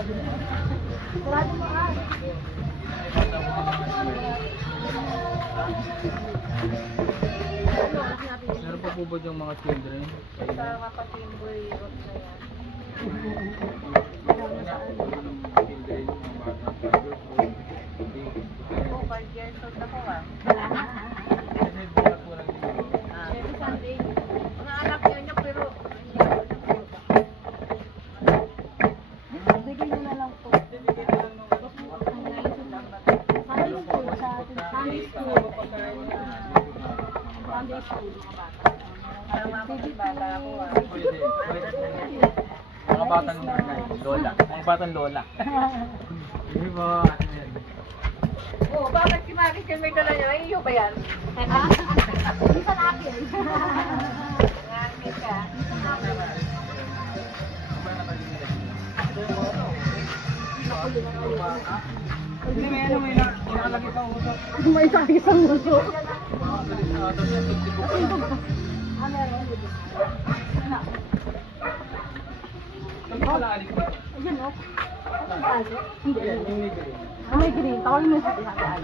Sarado mo ah. Meron pa po ba yung mga children? Sa makatimboy road na yan. Children, mga bata. Oh, 5 years old na ko ah. Kasi bukas po lang dito. Every Sunday. Mga anak niya pero bigay nyo na lang po. Sunday school sa atin. Sunday school. Sunday school mga bata. Bata ako ah. Pwede. Mga batang lola. Mga batang lola. Hindi po. Oh, bakit si Maris yung may dala niya? Ay, iyo ba yan? Isa na akin. Ngamin ka. Isa na akin. May nakalagay pang usap. May isang uso. Saan pala alis dito? Ayan o. Hindi. Yan, yung may green. May green. Tawagin mo sa akin.